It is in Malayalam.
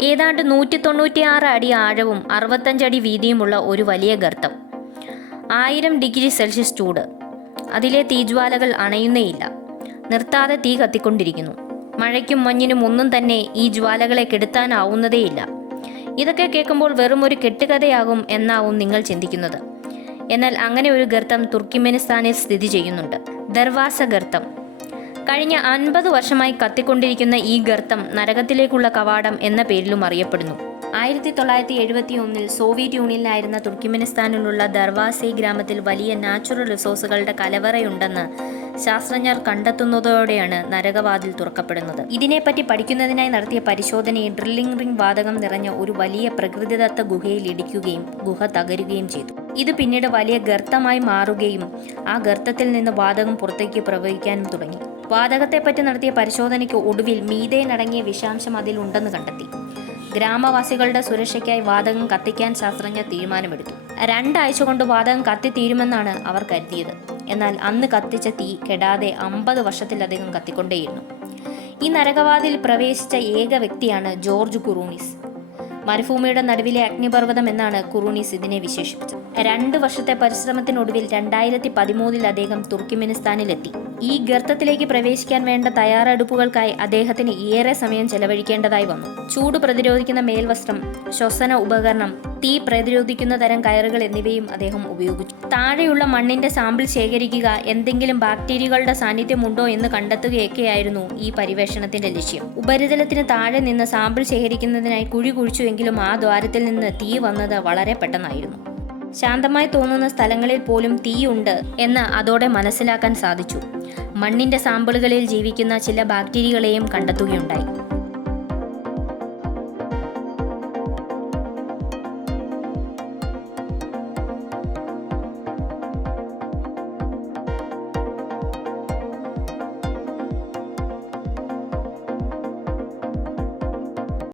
ഏതാണ്ട് നൂറ്റി തൊണ്ണൂറ്റിയാറ് അടി ആഴവും അറുപത്തഞ്ചടി വീതിയുമുള്ള ഒരു വലിയ ഗർത്തം. ആയിരം ഡിഗ്രി സെൽഷ്യസ് ചൂട്. അതിലെ തീജ്വാലകൾ അണയുന്നേയില്ല. നിർത്താതെ തീ കത്തിക്കൊണ്ടിരിക്കുന്നു. മഴയ്ക്കും മഞ്ഞിനും ഒന്നും തന്നെ ഈ ജ്വാലകളെ കെടുത്താനാവുന്നതേയില്ല. ഇതൊക്കെ കേൾക്കുമ്പോൾ വെറും ഒരു കെട്ടുകഥയാകും എന്നാവും നിങ്ങൾ ചിന്തിക്കുന്നത്. എന്നാൽ അങ്ങനെ ഒരു ഗർത്തം തുർക്കിമെനിസ്ഥാനിൽ സ്ഥിതി ചെയ്യുന്നുണ്ട്. ദർവാസ ഗർത്തം കഴിഞ്ഞ അൻപത് വർഷമായി കത്തിക്കൊണ്ടിരിക്കുന്ന ഈ ഗർത്തം നരകത്തിലേക്കുള്ള കവാടം എന്ന പേരിലും അറിയപ്പെടുന്നു. ആയിരത്തി തൊള്ളായിരത്തി എഴുപത്തി ഒന്നിൽ സോവിയറ്റ് യൂണിയനിലായിരുന്ന തുർക്കിമിനിസ്ഥാനിലുള്ള ദർവാസി ഗ്രാമത്തിൽ വലിയ നാച്ചുറൽ റിസോഴ്സുകളുടെ കലവറയുണ്ടെന്ന് ശാസ്ത്രജ്ഞർ കണ്ടെത്തുന്നതോടെയാണ് നരകവാതിൽ തുറക്കപ്പെടുന്നത്. ഇതിനെപ്പറ്റി പഠിക്കുന്നതിനായി നടത്തിയ പരിശോധനയിൽ ഡ്രില്ലിംഗ് റിംഗ് വാതകം നിറഞ്ഞ ഒരു വലിയ പ്രകൃതിദത്ത ഗുഹയിൽ ഇടിക്കുകയും ഗുഹ തകരുകയും ചെയ്തു. ഇത് പിന്നീട് വലിയ ഗർത്തമായി മാറുകയും ആ ഗർത്തത്തിൽ നിന്ന് വാതകം പുറത്തേക്ക് പ്രവഹിക്കാനും തുടങ്ങി. വാതകത്തെപ്പറ്റി നടത്തിയ പരിശോധനയ്ക്ക് ഒടുവിൽ മീതേ അടങ്ങിയ വിഷാംശം അതിൽ ഉണ്ടെന്ന് കണ്ടെത്തി. ഗ്രാമവാസികളുടെ സുരക്ഷയ്ക്കായി വാതകം കത്തിക്കാൻ ശാസ്ത്രജ്ഞർ തീരുമാനമെടുത്തു. രണ്ടാഴ്ച കൊണ്ട് വാതകം കത്തിത്തീരുമെന്നാണ് അവർ കരുതിയത്. എന്നാൽ അന്ന് കത്തിച്ച തീ കെടാതെ അമ്പത് വർഷത്തിലധികം കത്തിക്കൊണ്ടേയിരുന്നു. ഈ നരകവാതിൽ പ്രവേശിച്ച ഏക വ്യക്തിയാണ് ജോർജ് കുറൂണിസ്. മരുഭൂമിയുടെ നടുവിലെ അഗ്നിപർവതം എന്നാണ് കുറൂണിസ് ഇതിനെ വിശേഷിപ്പിച്ചത്. രണ്ട് വർഷത്തെ പരിശ്രമത്തിനൊടുവിൽ രണ്ടായിരത്തി പതിമൂന്നിൽ അദ്ദേഹം തുർക്കിമെനിസ്ഥാനിലെത്തി ഈ ഗർത്തത്തിലേക്ക് പ്രവേശിക്കാൻ വേണ്ട തയ്യാറെടുപ്പുകൾക്കായി അദ്ദേഹത്തിന് ഏറെ സമയം ചെലവഴിക്കേണ്ടതായി വന്നു. ചൂട് പ്രതിരോധിക്കുന്ന മേൽവസ്ത്രം ശ്വസന ഉപകരണം തീ പ്രതിരോധിക്കുന്ന തരം കയറുകൾ എന്നിവയും അദ്ദേഹം ഉപയോഗിച്ചു. താഴെയുള്ള മണ്ണിന്റെ സാമ്പിൾ ശേഖരിക്കുക എന്തെങ്കിലും ബാക്ടീരിയകളുടെ സാന്നിധ്യമുണ്ടോ എന്ന് കണ്ടെത്തുകയൊക്കെയായിരുന്നു ഈ പരിവേഷണത്തിന്റെ ലക്ഷ്യം. ഉപരിതലത്തിന് താഴെ നിന്ന് സാമ്പിൾ ശേഖരിക്കുന്നതിനായി കുഴി കുഴിച്ചുവെങ്കിലും ആ ദ്വാരത്തിൽ നിന്ന് തീ വന്നത് വളരെ പെട്ടെന്നായിരുന്നു. ശാന്തമായി തോന്നുന്ന സ്ഥലങ്ങളിൽ പോലും തീയുണ്ട് എന്ന് അതോടെ മനസ്സിലാക്കാൻ സാധിച്ചു. മണ്ണിന്റെ സാമ്പിളുകളിൽ ജീവിക്കുന്ന ചില ബാക്ടീരിയകളെയും കണ്ടെത്തുകയുണ്ടായി.